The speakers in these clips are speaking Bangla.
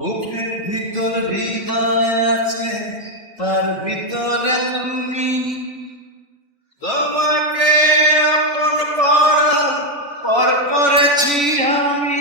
বুকের ভিতর হৃদয় আছে, তার ভিতরে তুমি। তোমাকে আপন করার পর করেছি আমি।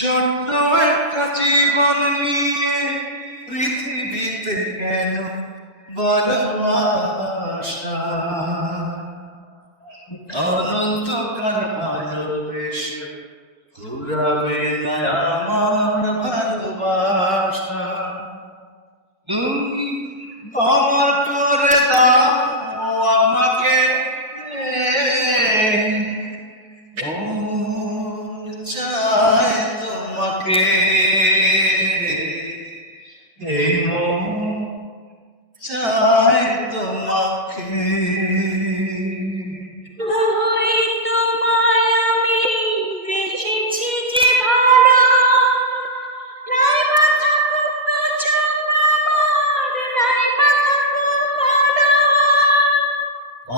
ছোট্ট একটা জীবন নিয়ে পৃথিবীতে কেন বড় আশা? অনন্তকাল ভালোবেসে ঘুরাবে না আমার ভালোবাসা। তুমি আমার করে দাও আমাকে, মন চায় তোমাকে, এই মন চায় তোমাকে।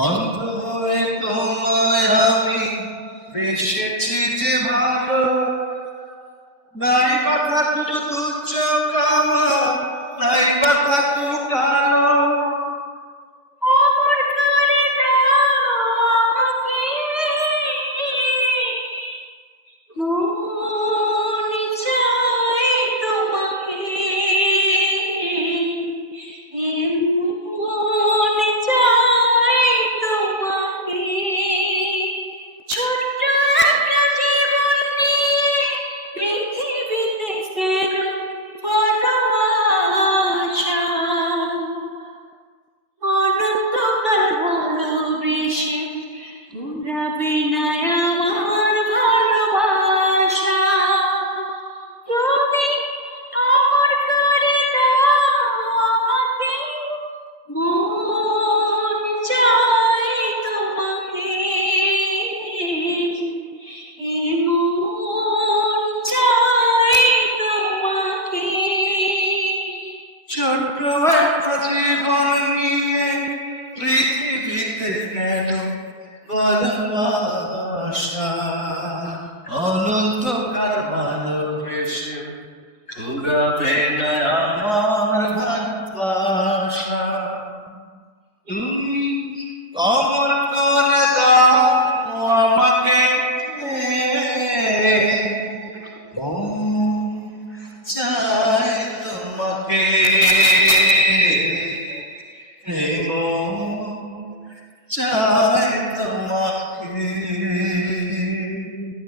অন্ধ হয়ে তোমায় আমি বেসেছি যে ভালো, নাই কথা তুই চোখ আমার, নাই কথা তুই কালো। আমার ভালোবাসা তুমি আমার করে দাও আমাকে, মন চাই তোমাকে, এ মন চাই তোমাকে। ছোট্ট একটা জীবন নিয়ে পৃথিবীতে কেন ভালোবাসা? অনন্তকাল ভালোবেসে ঘুরাবে না আমার ভালোবাসা। তুমি অমর করে দাও আমাকে, মন চায়